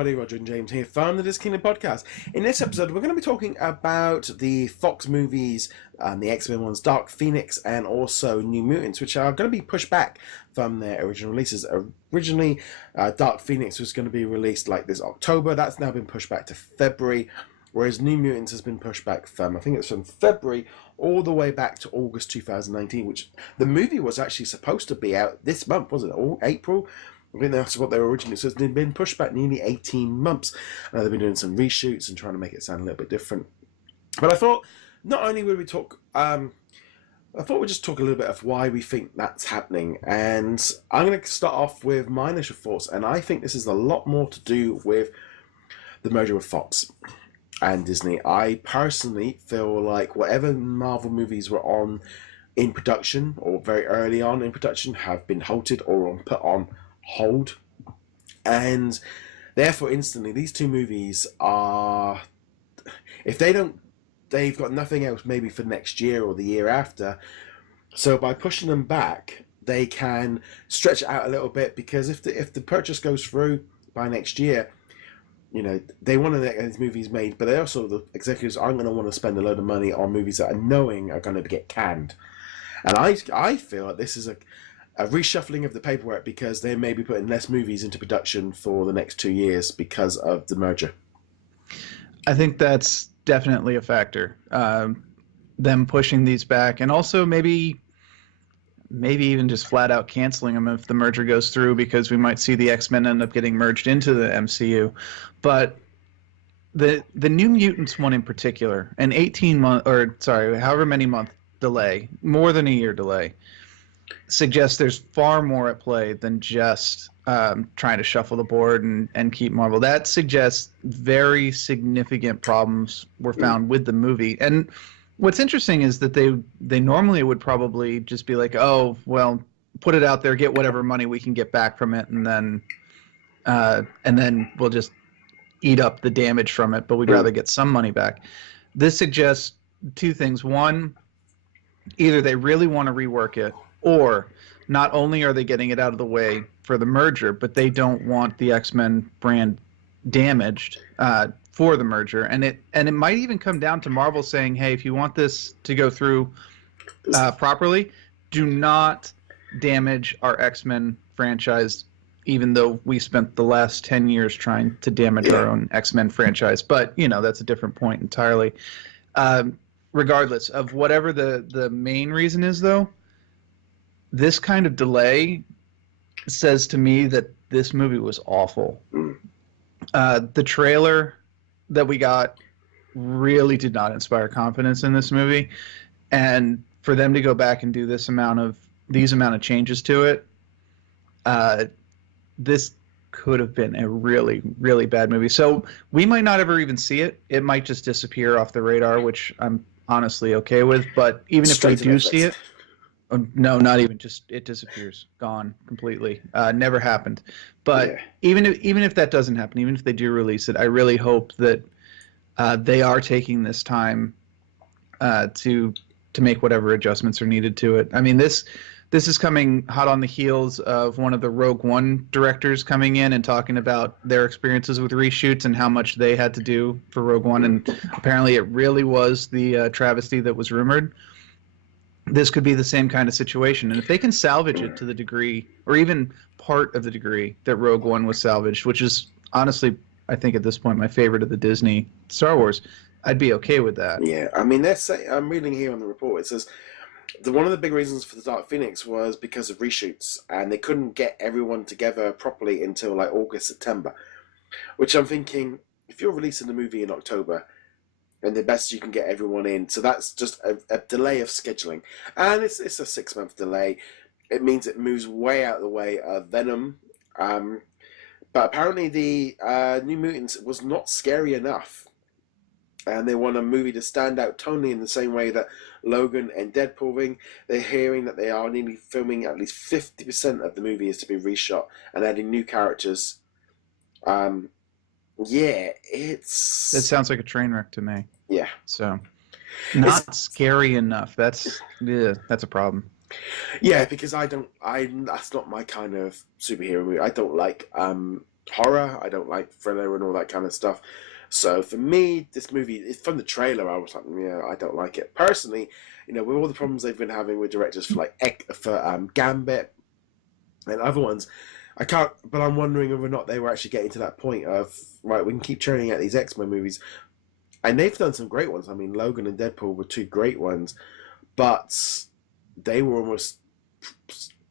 everybody, Roger and James here from the DisKingdom Podcast. In this episode, we're going to be talking about the Fox movies, the X-Men ones, Dark Phoenix, and also New Mutants, which are going to be pushed back from their original releases. Originally, Dark Phoenix was going to be released like this October. That's now been pushed back to February, whereas New Mutants has been pushed back from, I think it's from February all the way back to August 2019, which the movie was actually supposed to be out this month, wasn't it? Or April? I think that's what they were originally. So it's been pushed back nearly 18 months. They've been doing some reshoots and trying to make it sound a little bit different. But I thought not only would we talk, I thought we'd just talk a little bit of why we think that's happening. And I'm going to start off with my initial thoughts. And I think this is a lot more to do with the merger with Fox and Disney. I personally feel like whatever Marvel movies were on in production or very early on in production have been halted or put on hold, and therefore instantly these two movies are, if they don't, they've got nothing else maybe for next year or the year after. So by pushing them back, they can stretch it out a little bit, because if the purchase goes through by next year, you know, they want to get these movies made, but they also, the executives aren't going to want to spend a load of money on movies that are knowing are going to get canned. And I feel like this is a reshuffling of the paperwork, because they may be putting less movies into production for the next 2 years because of the merger. I think that's definitely a factor. Them pushing these back, and also maybe even just flat out canceling them if the merger goes through, because we might see the X-Men end up getting merged into the MCU. But the New Mutants one in particular, an 18-month, or sorry, however many month delay, more than a year delay, suggests there's far more at play than just trying to shuffle the board and keep Marvel. That suggests very significant problems were found with the movie. And what's interesting is that they normally would probably just be like, oh, well, put it out there, get whatever money we can get back from it, and then we'll just eat up the damage from it, but we'd rather get some money back. This suggests two things. One, either they really want to rework it, or not only are they getting it out of the way for the merger, but they don't want the X-Men brand damaged for the merger. And it might even come down to Marvel saying, hey, if you want this to go through properly, do not damage our X-Men franchise, even though we spent the last 10 years trying to damage our own X-Men franchise. But, you know, that's a different point entirely. Regardless of whatever the main reason is, though, this kind of delay says to me that this movie was awful. The trailer that we got really did not inspire confidence in this movie, and for them to go back and do these amount of changes to it, this could have been a really, really bad movie. So we might not ever even see it. It might just disappear off the radar, which I'm honestly okay with. But even if we do see it, no, not even. Just it disappears, gone completely. Never happened. But even if that doesn't happen, even if they do release it, I really hope that they are taking this time to make whatever adjustments are needed to it. I mean, this is coming hot on the heels of one of the Rogue One directors coming in and talking about their experiences with reshoots and how much they had to do for Rogue One, and apparently it really was the travesty that was rumored. This could be the same kind of situation. And if they can salvage it to the degree, or even part of the degree that Rogue One was salvaged, which is honestly, I think at this point, my favorite of the Disney Star Wars, I'd be okay with that. Yeah, I mean, I'm reading here on the report, it says one of the big reasons for the Dark Phoenix was because of reshoots, and they couldn't get everyone together properly until like August, September. Which I'm thinking, if you're releasing the movie in October, and the best you can get everyone in, so that's just a delay of scheduling, and it's a 6-month delay. It means it moves way out of the way of Venom, but apparently the New Mutants was not scary enough, and they want a movie to stand out tonally in the same way that Logan and Deadpool ring. They're hearing that they are nearly filming at least 50% of the movie is to be reshot and adding new characters. Yeah, it sounds like a train wreck to me. Yeah. So, not scary enough. That's a problem. Yeah, because that's not my kind of superhero movie. I don't like horror. I don't like thriller and all that kind of stuff. So for me, this movie, from the trailer, I was like, yeah, I don't like it personally. You know, with all the problems they've been having with directors for Gambit and other ones, I can't. But I'm wondering whether or not they were actually getting to that point of, right, we can keep churning out these X-Men movies, and they've done some great ones. I mean, Logan and Deadpool were two great ones, but they were almost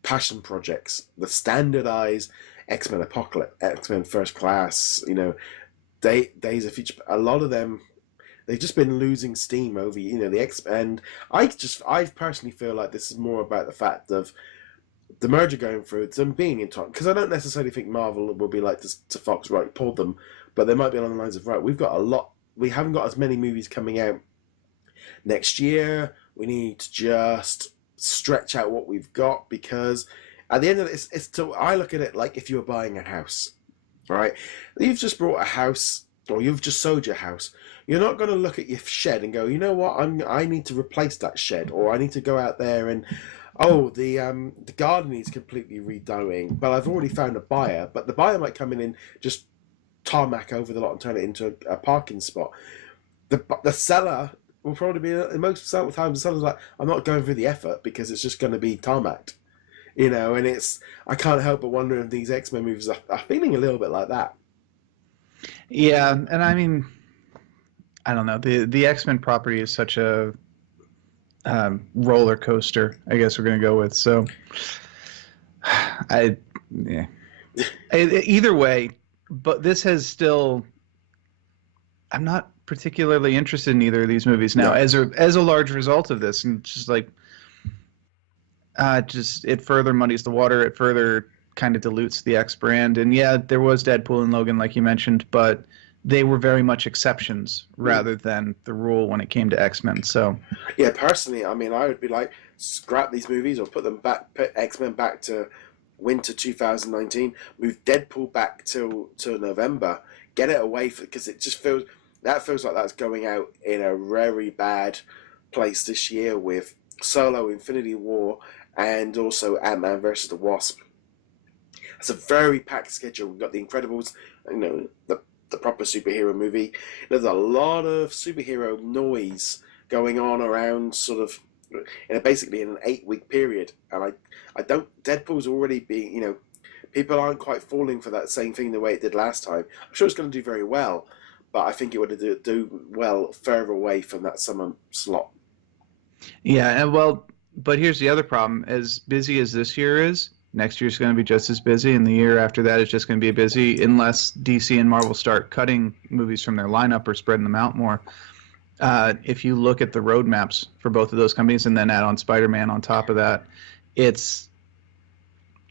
passion projects. The standardized X-Men Apocalypse, X-Men First Class, you know, Days of Future. A lot of them, they've just been losing steam over, you know, the X. And I personally feel like this is more about the fact of the merger going through, them being in time. Because I don't necessarily think Marvel will be like this to Fox, right, pulled them, but they might be along the lines of, right, we haven't got as many movies coming out next year. We need to just stretch out what we've got, because at the end of it, I look at it like if you were buying a house, right? You've just bought a house, or you've just sold your house. You're not going to look at your shed and go, you know what, I need to replace that shed, or I need to go out there and, oh, the garden needs completely redoing, but I've already found a buyer. But the buyer might come in and just tarmac over the lot and turn it into a parking spot. The seller will probably be, most of the time, the seller's like, I'm not going through the effort because it's just going to be tarmacked. You know, and I can't help but wonder if these X-Men movies are feeling a little bit like that. Yeah, and I mean, I don't know. The X-Men property is such a roller coaster, I guess we're going to go with. So, either way, but this has still, I'm not particularly interested in either of these movies now, as a large result of this, and just like, it further muddies the water. It further kind of dilutes the X brand. And yeah, there was Deadpool and Logan, like you mentioned, but they were very much exceptions rather than the rule when it came to X-Men. So yeah, personally, I mean, I would be like, scrap these movies or put X-Men back to winter 2019, move Deadpool back to November, get it away, because it just feels like that's going out in a very bad place this year with Solo, Infinity War, and also Ant-Man versus the Wasp. It's a very packed schedule. We've got The Incredibles, you know, the proper superhero movie. There's a lot of superhero noise going on around, sort of, basically in an 8-week period. And Deadpool's already being, you know, people aren't quite falling for that same thing the way it did last time. I'm sure it's going to do very well, but I think it would do well further away from that summer slot. Yeah, and well, but here's the other problem. As busy as this year is, next year's going to be just as busy, and the year after that is just going to be busy unless DC and Marvel start cutting movies from their lineup or spreading them out more. If you look at the roadmaps for both of those companies and then add on Spider-Man on top of that, it's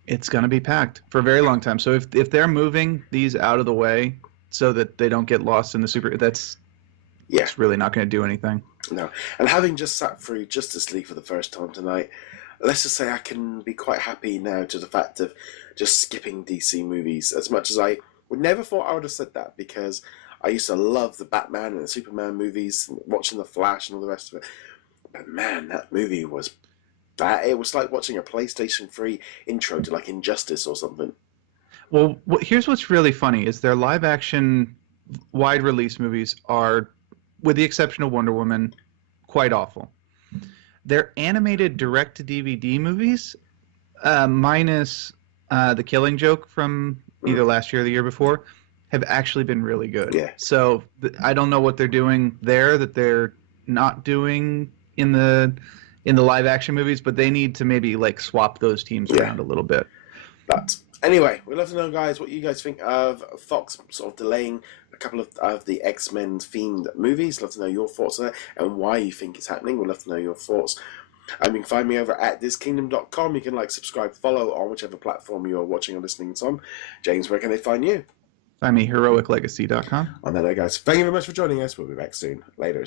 going to be packed for a very long time. So if they're moving these out of the way so that they don't get lost in the it's really not going to do anything. No. And having just sat through Justice League for the first time tonight, let's just say I can be quite happy now to the fact of just skipping DC movies, as much as I would never thought I would have said that, because I used to love the Batman and the Superman movies, watching The Flash and all the rest of it. But man, that movie was bad. It was like watching a PlayStation 3 intro to like Injustice or something. Well, here's what's really funny is their live-action wide release movies are, with the exception of Wonder Woman, quite awful. Their animated direct-to-DVD movies, minus The Killing Joke from either last year or the year before, have actually been really good. Yeah. So I don't know what they're doing there that they're not doing in the live-action movies, but they need to maybe like swap those teams around a little bit. But anyway, we'd love to know, guys, what you guys think of Fox sort of delaying a couple of the X-Men themed movies. Love to know your thoughts on it and why you think it's happening. We'd love to know your thoughts. You can find me over at DisKingdom.com. You can like, subscribe, follow on whichever platform you are watching or listening on. James, where can they find you? Find me heroiclegacy.com. On that note, guys, thank you very much for joining us. We'll be back soon. Later.